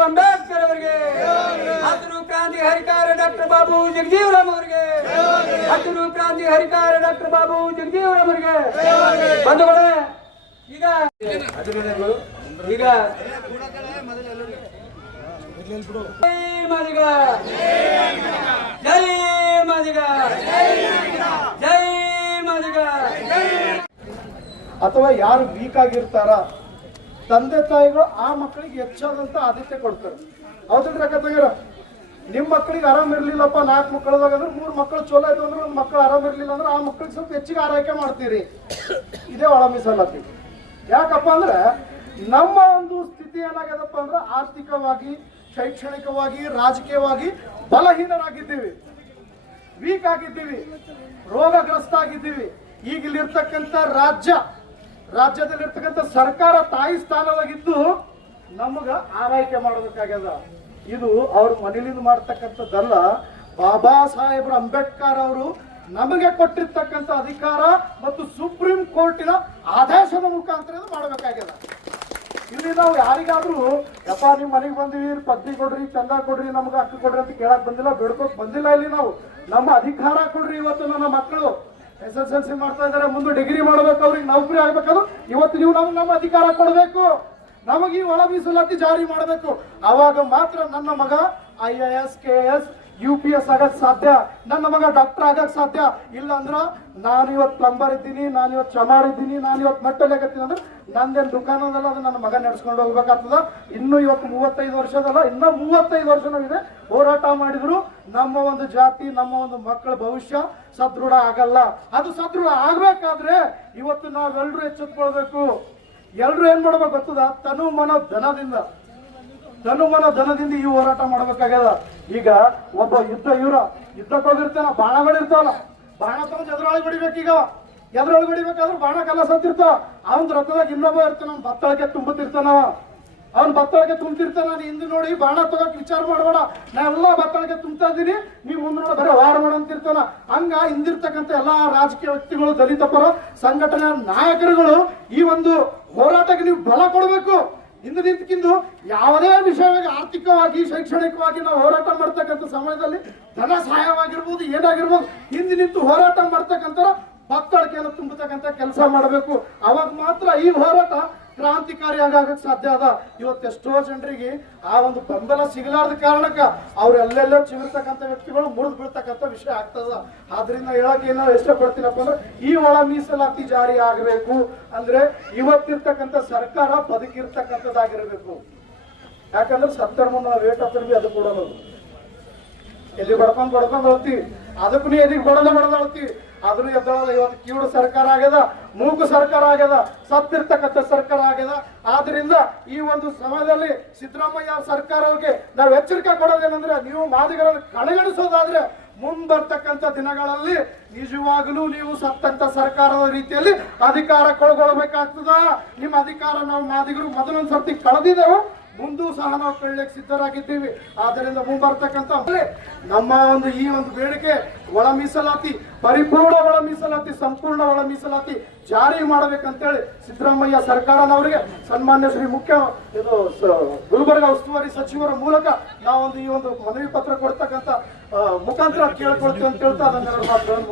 ಸಾಹೇಬ್ ಅಂಬೇಡ್ಕರ್ ಅವರಿಗೆ, ಹಸಿರು ಕ್ರಾಂತಿ ಹರಿಕಾರ ಡಾಕ್ಟರ್ ಬಾಬು ಜಗಜೀವರಾಮ್ ಅವರಿಗೆ, ಹಸಿರು ಕ್ರಾಂತಿ ಹರಿಕಾರ ಡಾಕ್ಟರ್ ಬಾಬು ಜಗಜೀವರಾಮ್ ಅವರಿಗೆ. ಬಂಧುಗಳೇ, ಈಗ ಜೈ ಮಾದಿಗ, ಜೈ ಮಾದಿಗ, ಜೈ ಮಾದಿಗ. ಅಥವಾ ಯಾರು ವೀಕ್ ಆಗಿರ್ತಾರ ತಂದೆ ತಾಯಿಗಳು ಆ ಮಕ್ಕಳಿಗೆ ಹೆಚ್ಚಾದಂತ ಆದ್ಯತೆ ಕೊಡ್ತಾರೆ. ಹೌದಲ್ರಿ ಅಕ್ಕ? ನಿಮ್ಮ ಮಕ್ಕಳಿಗೆ ಆರಾಮ್ ಇರ್ಲಿಲ್ಲಪ್ಪ, 4 ಮಕ್ಕಳದಾಗ ಅಂದ್ರೆ 3 ಮಕ್ಕಳು ಚಲೋ ಆಯ್ತು ಅಂದ್ರೆ ಒಂದು ಮಕ್ಕಳು ಆರಾಮ್ ಇರ್ಲಿಲ್ಲ ಅಂದ್ರೆ ಆ ಮಕ್ಕಳಿಗೆ ಸ್ವಲ್ಪ ಹೆಚ್ಚಿಗೆ ಆರೈಕೆ ಮಾಡ್ತೀರಿ. ಇದೇ ಒಳ ಮೀಸಲಾತಿ. ಯಾಕಪ್ಪ ಅಂದ್ರೆ ನಮ್ಮ ಒಂದು ಸ್ಥಿತಿ ಏನಾಗ್ಯದಪ್ಪ ಅಂದ್ರೆ ಆರ್ಥಿಕವಾಗಿ, ಶೈಕ್ಷಣಿಕವಾಗಿ, ರಾಜಕೀಯವಾಗಿ ಬಲಹೀನರಾಗಿದ್ದೀವಿ, ವೀಕ್ ಆಗಿದ್ದೀವಿ, ರೋಗಗ್ರಸ್ತ ಆಗಿದ್ದೀವಿ. ಈಗ ಇಲ್ಲಿರ್ತಕ್ಕಂಥ ರಾಜ್ಯದಲ್ಲಿರ್ತಕ್ಕಂಥ ಸರ್ಕಾರ ತಾಯಿ ಸ್ಥಾನದಾಗಿದ್ದು ನಮಗ ಆರೈಕೆ ಮಾಡೋದಕ್ಕಾಗ್ಯದ. ಇದು ಅವ್ರ ಮನೇಲಿಂದ ಮಾಡ್ತಕ್ಕಂಥದ್ದಲ್ಲ, ಬಾಬಾ ಸಾಹೇಬ್ರ ಅಂಬೇಡ್ಕರ್ ಅವರು ನಮಗೆ ಕೊಟ್ಟಿರ್ತಕ್ಕಂಥ ಅಧಿಕಾರ ಮತ್ತು ಸುಪ್ರೀಂ ಕೋರ್ಟಿನ ಆದೇಶದ ಮುಖಾಂತರ ಮಾಡಬೇಕಾಗ್ಯದ. ಇಲ್ಲಿ ನಾವು ಯಾರಿಗಾದ್ರೂ ಯಪ್ಪ ನಿಮ್ ಮನೆಗೆ ಬಂದಿವಿ, ಪದ್ಧತಿ ಕೊಡ್ರಿ, ಚಂದ ಕೊಡ್ರಿ, ನಮ್ಗೆ ಹಕ್ಕು ಕೊಡ್ರಿ ಅಂತ ಕೇಳಕ್ ಬಂದಿಲ್ಲ, ಬೇಡ್ಕೋಕ್ ಬಂದಿಲ್ಲ. ಇಲ್ಲಿ ನಾವು ನಮ್ಮ ಅಧಿಕಾರ ಕೊಡ್ರಿ. ಇವತ್ತು ನನ್ನ ಮಕ್ಕಳು SSLC ಮಾಡ್ತಾ ಇದಾರೆ, ಮುಂದೆ ಡಿಗ್ರಿ ಮಾಡ್ಬೇಕು, ಅವ್ರಿಗೆ ನೌಕರಿ ಆಗ್ಬೇಕಾದ್ರು ಇವತ್ತು ನೀವು ನಮ್ಮ ಅಧಿಕಾರ ಕೊಡ್ಬೇಕು. ನಮಗೆ ಈ ಒಳ ಮೀಸಲಾತಿ ಜಾರಿ ಮಾಡಬೇಕು. ಅವಾಗ ಮಾತ್ರ ನನ್ನ ಮಗ IAS, KS, UPS ಆಗಕ್ ಸಾಧ್ಯ, ನನ್ನ ಮಗ ಡಾಕ್ಟರ್ ಆಗಕ್ ಸಾಧ್ಯ. ಇಲ್ಲ ಅಂದ್ರ ನಾನು ಇವತ್ತು ಪ್ಲಂಬರ್ ಇದ್ದೀನಿ, ನಾನು ಇವತ್ತು ಚಮಾರ್ ಇದ್ದೀನಿ, ನಾನು ಇವತ್ತು ಮೆಟ್ಟಲ್ ಆಗತ್ತೀನಿ ಅಂದ್ರೆ ನಂದೇನು ದುಕಾನದಲ್ಲ, ಅದು ನನ್ನ ಮಗ ನಡೆಸ್ಕೊಂಡು ಹೋಗ್ಬೇಕಾಗ್ತದ. ಇನ್ನು ಇವತ್ತು 35 ವರ್ಷದಲ್ಲ, ಇನ್ನ 35 ವರ್ಷನೂ ಇದೆ. ಹೋರಾಟ ಮಾಡಿದ್ರು ನಮ್ಮ ಒಂದು ಜಾತಿ, ನಮ್ಮ ಒಂದು ಮಕ್ಕಳ ಭವಿಷ್ಯ ಸದೃಢ ಆಗಲ್ಲ. ಅದು ಸದೃಢ ಆಗ್ಬೇಕಾದ್ರೆ ಇವತ್ತು ನಾವೆಲ್ಲರೂ ಎಚ್ಚೆತ್ಕೊಳ್ಬೇಕು. ಎಲ್ರು ಏನ್ ಮಾಡ್ಬೇಕು ಗೊತ್ತದ? ತನು ಮನ ಧನದಿಂದ ಈ ಹೋರಾಟ ಮಾಡ್ಬೇಕಾಗ್ಯದ. ಈಗ ಒಬ್ಬ ಯುದ್ಧಕ್ಕೆ ಹೋಗಿರ್ತಾನ, ಬಾಣಗಳಿರ್ತಾವಲ್ಲ, ಬಾಣ ತಗೊಂಡು ಎದುರೊಳಗೆ ಹೊಡಿಬೇಕೀಗ. ಎದುರೊಳಗೆ ಹೊಡಿಬೇಕಾದ್ರೆ ಬಾಣ ಕಲ್ಲ ಸತ್ತಿರ್ತಾವ. ಅವನ ರಥದಾಗ ಇನ್ನೊಬ್ಬ ಇರ್ತಾನ, ಅವ್ನ ಬತ್ತಳಿಕೆ ತುಂಬುತ್ತಿರ್ತಾನವ, ಅವ್ನ ಬತ್ತಳಿಕೆ ತುಂಬ್ತಿರ್ತಾನ. ನೀ ಹಿಂದೆ ನೋಡಿ ಬಾಣ ತಗೋಕ್ ವಿಚಾರ ಮಾಡಬೇಡ, ನಾ ಎಲ್ಲಾ ಬತ್ತಳಿಕೆ ತುಂಬ್ತಾ ಇದೀನಿ, ನೀವ್ ಮುಂದೆ ನೋಡಿ ಬರೀ ವಾರ ಮಾಡಂತಿರ್ತಾನ. ಹಂಗ ಹಿಂದಿರ್ತಕ್ಕಂಥ ಎಲ್ಲಾ ರಾಜಕೀಯ ವ್ಯಕ್ತಿಗಳು, ದಲಿತ ಪರ ಸಂಘಟನೆ ನಾಯಕರುಗಳು ಈ ಒಂದು ಹೋರಾಟಕ್ಕೆ ನೀವು ಬಲ ಕೊಡಬೇಕು. ಹಿಂದೆ ನಿಂತಕ್ಕಿಂದು ಯಾವುದೇ ವಿಷಯವಾಗಿ, ಆರ್ಥಿಕವಾಗಿ, ಶೈಕ್ಷಣಿಕವಾಗಿ ನಾವು ಹೋರಾಟ ಮಾಡ್ತಕ್ಕಂಥ ಸಮಯದಲ್ಲಿ ಧನ ಸಹಾಯವಾಗಿರ್ಬೋದು, ಏನಾಗಿರ್ಬೋದು, ಹಿಂದೆ ನಿಂತು ಹೋರಾಟ ಮಾಡ್ತಕ್ಕಂಥ ಬತ್ತಳಿಕೆಯನ್ನು ತುಂಬತಕ್ಕಂಥ ಕೆಲಸ ಮಾಡಬೇಕು. ಅವಾಗ ಮಾತ್ರ ಈ ಹೋರಾಟ ಕ್ರಾಂತಿಕಾರಿಯಾಗಕ್ಕೆ ಸಾಧ್ಯ ಅದ. ಇವತ್ತೆಷ್ಟೋ ಜನರಿಗೆ ಆ ಒಂದು ಬೆಂಬಲ ಸಿಗಲಾರದ ಕಾರಣಕ್ಕ ಅವ್ರೆಲ್ಲೆಲ್ಲೋ ಚಿಗುರ್ತಕ್ಕಂಥ ವ್ಯಕ್ತಿಗಳು ಮುರಿದು ಬೀಳ್ತಕ್ಕಂಥ ವಿಷಯ ಆಗ್ತದ. ಆದ್ರಿಂದ ಹೇಳಕ್ ಏನಾದ್ರು ಇಷ್ಟಪಡ್ತೀನಪ್ಪ ಅಂದ್ರೆ ಈ ಒಳ ಮೀಸಲಾತಿ ಜಾರಿ ಆಗಬೇಕು ಅಂದ್ರೆ ಇವತ್ತಿರ್ತಕ್ಕಂಥ ಸರ್ಕಾರ ಬದುಕಿರ್ತಕ್ಕಂಥದ್ದಾಗಿರ್ಬೇಕು. ಯಾಕಂದ್ರೆ ಸತ್ತರ ಮುಂದೆ ವೇಟ್ ಹಾಕಿ ಅದು ಕೊಡೋದು ಎಲ್ಲಿ ಬಡ್ಕೊಂಡ್ ಹೋಗ್ತೀವಿ, ಅದಕ್ಕೂ ನೀ ಎದಿಗೆ ಬಡದಾಳ್ತೀವಿ. ಆದ್ರೂ ಎದ್ದಳಲ್ಲ. ಇವತ್ತು ಕಿವುಡು ಸರ್ಕಾರ ಆಗ್ಯದ, ಮೂಗು ಸರ್ಕಾರ ಆಗ್ಯದ, ಸತ್ತಿರ್ತಕ್ಕಂಥ ಸರ್ಕಾರ ಆಗ್ಯದ. ಆದ್ರಿಂದ ಈ ಒಂದು ಸಮಯದಲ್ಲಿ ಸಿದ್ದರಾಮಯ್ಯ ಸರ್ಕಾರಕ್ಕೆ ನಾವು ಎಚ್ಚರಿಕೆ ಕೊಡೋದೇನಂದ್ರೆ, ನೀವು ಮಾದಿಗರನ್ನು ಕಡೆಗಣಿಸೋದಾದ್ರೆ ಮುಂಬರ್ತಕ್ಕಂಥ ದಿನಗಳಲ್ಲಿ ನಿಜವಾಗಲೂ ನೀವು ಸತ್ತಂತ ಸರ್ಕಾರದ ರೀತಿಯಲ್ಲಿ ಅಧಿಕಾರ ಕೊಳ್ಗೊಳ್ಬೇಕಾಗ್ತದ. ನಿಮ್ಮ ಅಧಿಕಾರ ನಾವು ಮಾದಿಗರು ಮೊದಲೊಂದು ಸರ್ತಿ ಕಳೆದಿದ್ದೆವು, ಮುಂದೂ ಸಹ ನಾವು ಕಳ್ಳಕ್ಕೆ ಸಿದ್ಧರಾಗಿದ್ದೀವಿ. ಆದ್ದರಿಂದ ಮುಂಬರ್ತಕ್ಕಂಥ ನಮ್ಮ ಒಂದು ಈ ಒಂದು ಬೇಡಿಕೆ ಒಳ ಮೀಸಲಾತಿ, ಪರಿಪೂರ್ಣ ಒಳ ಮೀಸಲಾತಿ, ಸಂಪೂರ್ಣ ಒಳ ಮೀಸಲಾತಿ ಜಾರಿ ಮಾಡಬೇಕಂತೇಳಿ ಸಿದ್ದರಾಮಯ್ಯ ಸರ್ಕಾರದವರಿಗೆ ಸನ್ಮಾನ್ಯ ಶ್ರೀ ಗುಲ್ಬರ್ಗ ಉಸ್ತುವಾರಿ ಸಚಿವರ ಮೂಲಕ ನಾವೊಂದು ಈ ಒಂದು ಮನವಿ ಪತ್ರ ಕೊಡ್ತಕ್ಕಂಥ ಮುಖಾಂತರ ಕೇಳ್ಕೊಳ್ತೀವಿ ಅಂತ ಹೇಳ್ತಾ ನನ್ನ